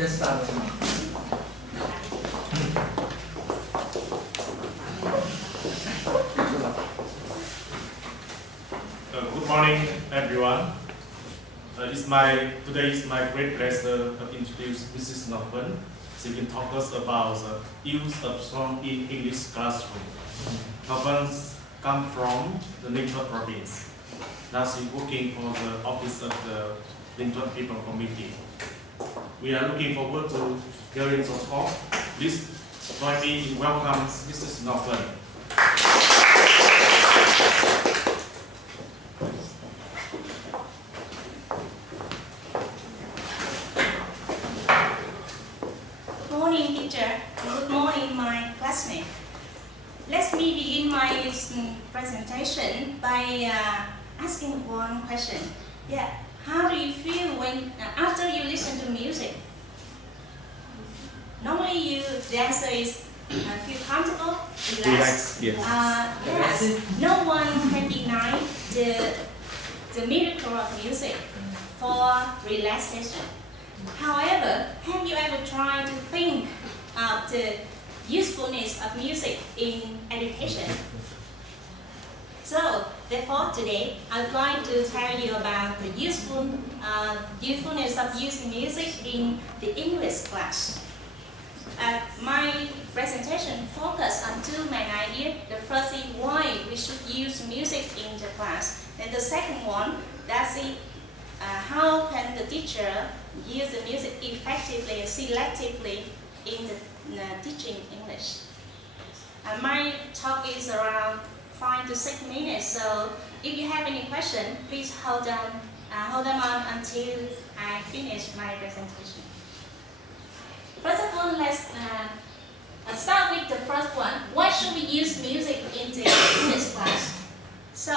Yes, start. Good morning, everyone. Today is my great pleasure to introduce Mrs. Norman. She will talk us about the use of song in English classroom. Norman comes from the Lincoln province. Now she's working for the office of the Lincoln People Committee. We are looking forward to hearing your talk. Please join me in welcome Mrs. Norman. Good morning, teacher. Good morning, my classmates. Let me begin my presentation by asking one question. Yeah, how do you feel when after you listen to music? Normally, the answer is feel comfortable, relaxed. Yes. Yes. No one can deny the miracle of music for relaxation. However, have you ever tried to think of the usefulness of music in education? So, therefore, today I'd like to tell you about the usefulness of using music in the English class. My presentation focused on two main ideas. The first is why we should use music in the class. Then the second one, that's it. How can the teacher use the music effectively and selectively in the teaching English? My talk is around 5 to 6 minutes, so if you have any question, please hold them on until I finish my presentation. First of all, let's start with the first one. Why should we use music in the English class? So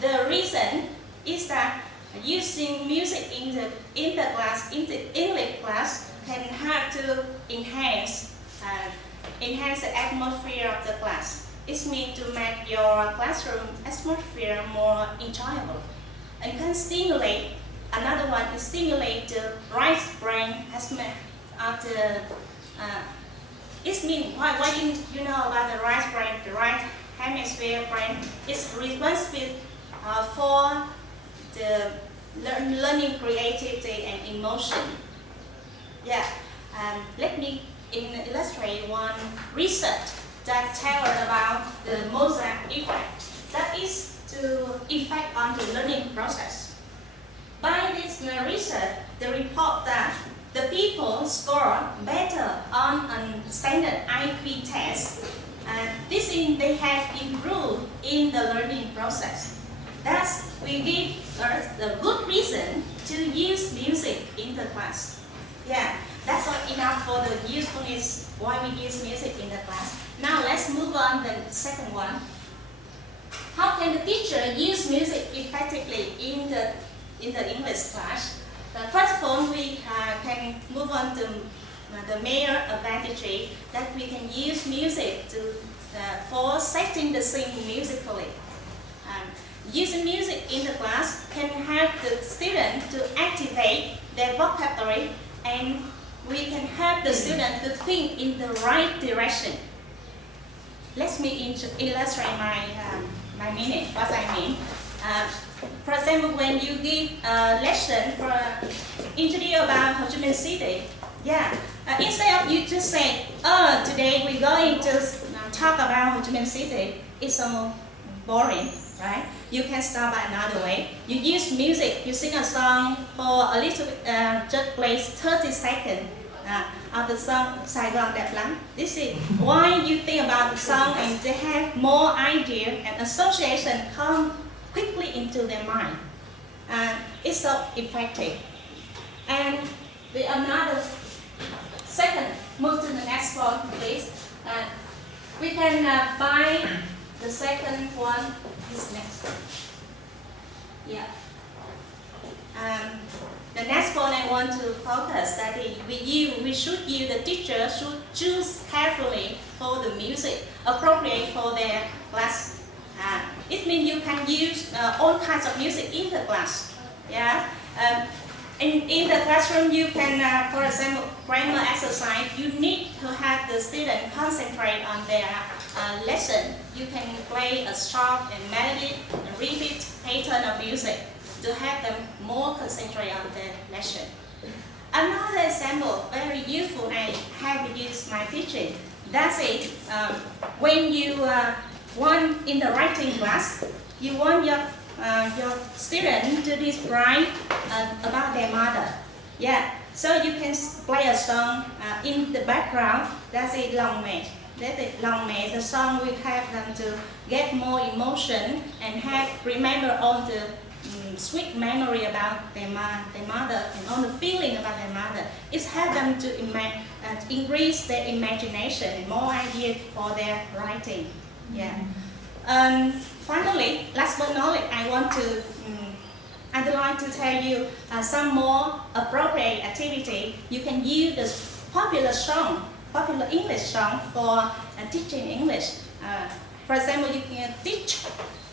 the reason is that using music in the English class can help to enhance the atmosphere of the class. It means to make your classroom atmosphere more enjoyable, and can stimulate. Another one is stimulate the right brain aspect of the. It means why you know about the right brain, the right hemisphere brain is responsible for the learning creativity and emotion. Yeah, let me illustrate one research that tells about the Mozart effect. That is to effect on the learning process. By this research, the report that the people score better on a standard IQ test. This means they have improved in the learning process. Thus, we give us a good reason to use music in the class. Yeah, that's not enough for the usefulness why we use music in the class. Now let's move on to the second one. How can the teacher use music effectively in the English class? First of all, we can move on to the major advantage that we can use music for setting the scene musically. Using music in the class can help the student to activate their vocabulary, and we can help the student to think in the right direction. Let me illustrate my meaning, what I mean. For example, when you give a lesson for introduce about Ho Chi Minh City, yeah, instead of you just say, "Oh, today we're going to talk about Ho Chi Minh City," it's so boring, right? You can start by another way. You use music. You sing a song for a little bit, just plays 30 seconds of the song Saigon Đẹp Lắm. This is why you think about the song, and they have more idea and association come quickly into their mind. It's so effective. And with another second, move to the next one, please. We can buy the second one. This next one. Yeah. The next one I want to focus that the teacher should choose carefully for the music appropriate for their class. It means you can use all kinds of music in the class. Yeah. In the classroom, you can, for example, grammar exercise, you need to have the student concentrate on their lesson. You can play a short and melody and repeat pattern of music to have them more concentrate on the lesson. Another example, very useful, I have used my teaching. That's it. When you want in the writing class, you want your student to describe about their mother. Yeah. So you can play a song in the background. That's it, lòng mẹ. That's it, lòng mẹ. The song will help them to get more emotion and remember all the sweet memory about their mother and all the feeling about their mother. It's help them to increase their imagination and more ideas for their writing. Yeah. Finally, last but not least, I'd like to tell you some more appropriate activity. You can use the popular English song for teaching English. For example, you can teach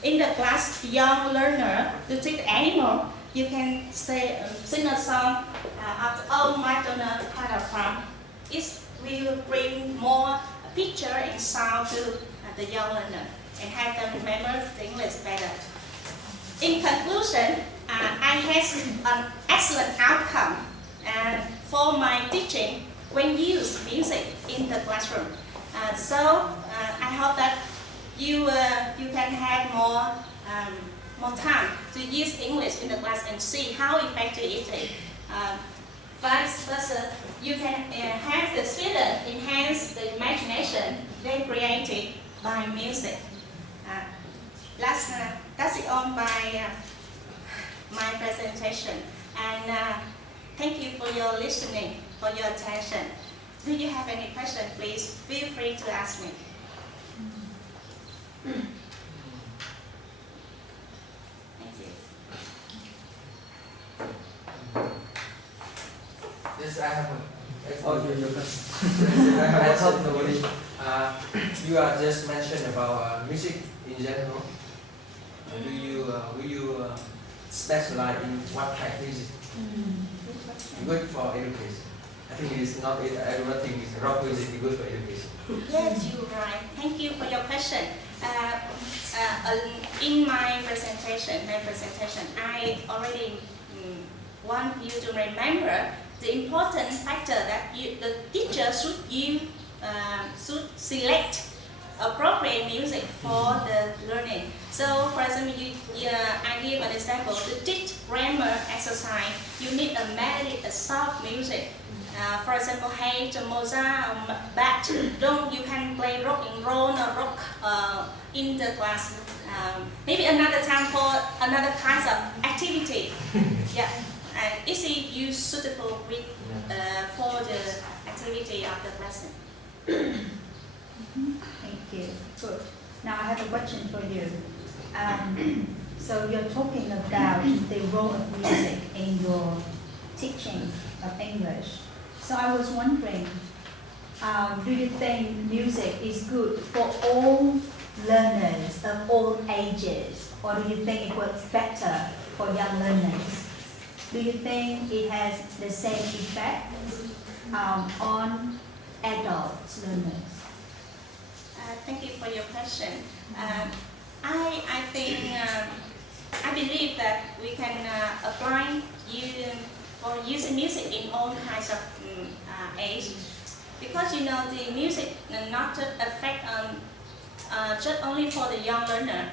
in the class young learner to teach animal. You can sing a song of old McDonald farm. It will bring more picture and sound to the young learner and have them remember the English better. In conclusion, I had an excellent outcome for my teaching when use music in the classroom. So I hope that you can have more time to use English in the class and see how effective it is. Vice versa, you can have the student enhance the imagination they created by music. That's it on my presentation. And thank you for your listening, for your attention. Do you have any questions? Please feel free to ask me. Thank you. Yes, I have your question. I thought nobody. You are just mentioned about music in general. Will you specialize in what type of music? Good for education. I think it is not. I don't think it's rock music. Good for education. Yes, you're right. Thank you for your question. In my presentation, I already want you to remember the important factor that the teacher should select appropriate music for the learning. So, for example, I give an example. To teach grammar exercise, you need a melody, a soft music. For example, Hey to Mozart or Bach. You can play rock and roll or rock in the class. Maybe another time for another kinds of activity. Yeah, and is it you suitable with for the activity of the lesson? Thank you. Good. Now I have a question for you. So you're talking about the role of music in your teaching of English. So I was wondering, do you think music is good for all learners of all ages, or do you think it works better for young learners? Do you think it has the same effect on adult learners? Thank you for your question. I believe that we can apply using music in all kinds of age, because the music not just affect just only for the young learner.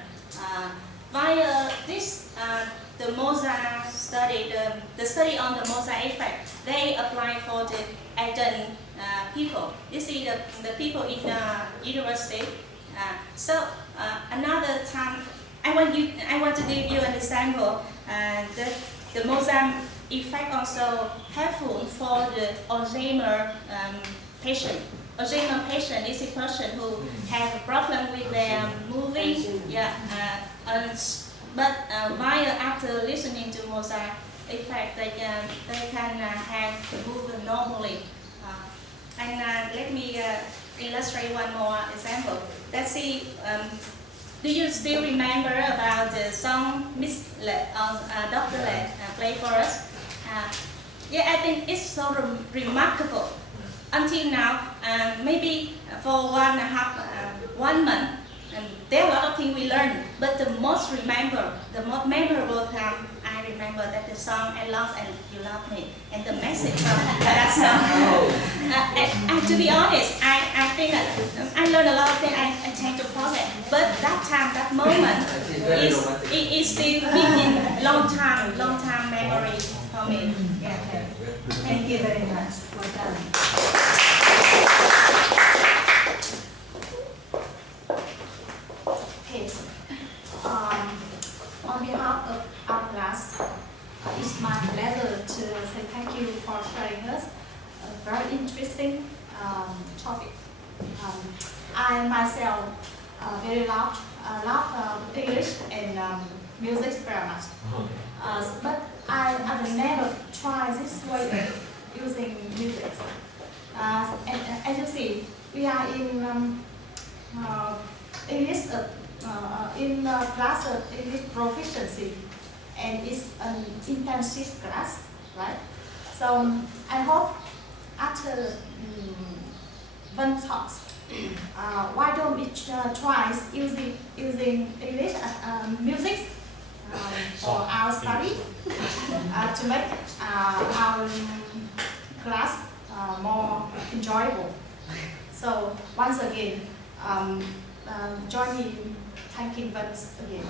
Via this, the Mozart study, the study on the Mozart effect, they apply for the adult people. You see the people in university. So another time, I want to give you an example. The Mozart effect also helpful for the Alzheimer patient. Alzheimer patient is a person who have a problem with their moving. Yeah, but after listening to Mozart effect, they can have move normally. And let me illustrate one more example. Let's see. Do you still remember about the song Miss Le, Dr. Le played for us? Yeah, I think it's so remarkable. Until now, maybe for 1 month, and there are a lot of things we learned. But the most memorable time, I remember that the song "I Love and You Love Me" and the message from that song. And to be honest, I think that I learned a lot of things. I tend to forget. But that time, that moment, is still in long time memory for me. Yeah. Thank you very much. Well done. Okay. On behalf of our class, it's my pleasure to say thank you for sharing us a very interesting topic. I myself very love English and music very much. But I have never tried this way of using music. And as you see, we are in English in class of English proficiency, and it's an intensive class, right? So I hope after one talks, why don't we try using English music for our study to make our class more enjoyable. So once again, join me thanking once again.